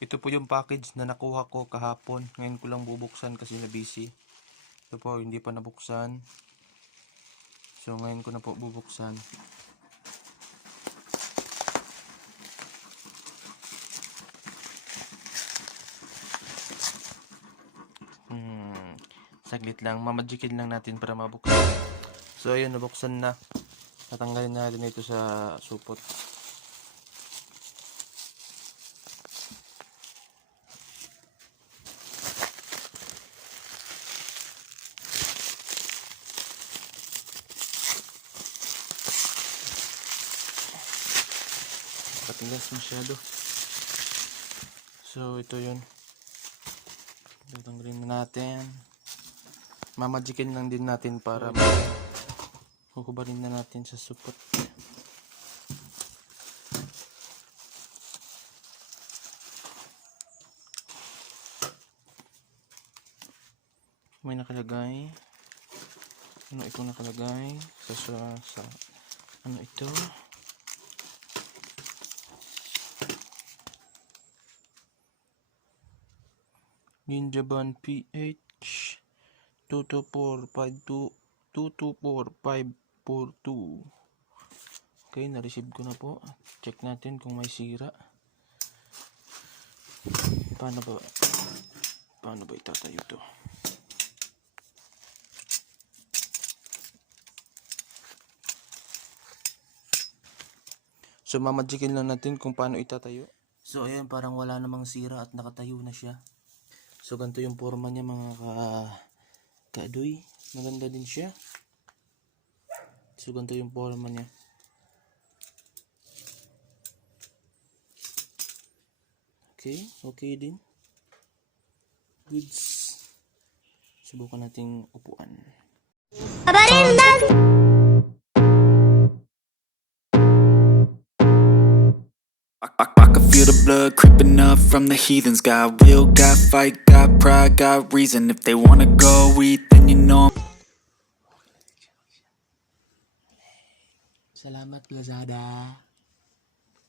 Ito po yung package na nakuha ko kahapon. Ngayon ko lang bubuksan kasi na busy. Ito po, hindi pa nabuksan. So ngayon ko na po bubuksan. Saglit lang, mamagikin lang natin para mabuksan. So ayun, nabuksan na. Tatanggalin natin ito sa supot. Patigas masyado. So ito yun. Tatanggalin na natin. Mamagikin lang din natin para huhubarin na natin sa supot. May nakalagay. Ano ito nakalagay? Sa ano ito? Ninjaban PH 224-542. Okay, na-receive ko na po. Check natin kung may sira. Paano ba itatayo ito? So mamagikin lang natin kung paano itatayo. So ayan, parang wala namang sira at nakatayo na siya. So ganito yung forma niya mga kaadoy. Maganda din siya. So ganito yung forma niya. Okay din. Goods. Subukan nating upuan. I can feel the blood creeping up from the heathens. Got will, got fight, got pride, got reason. If they wanna go eat, then you know. Salamat Lazada.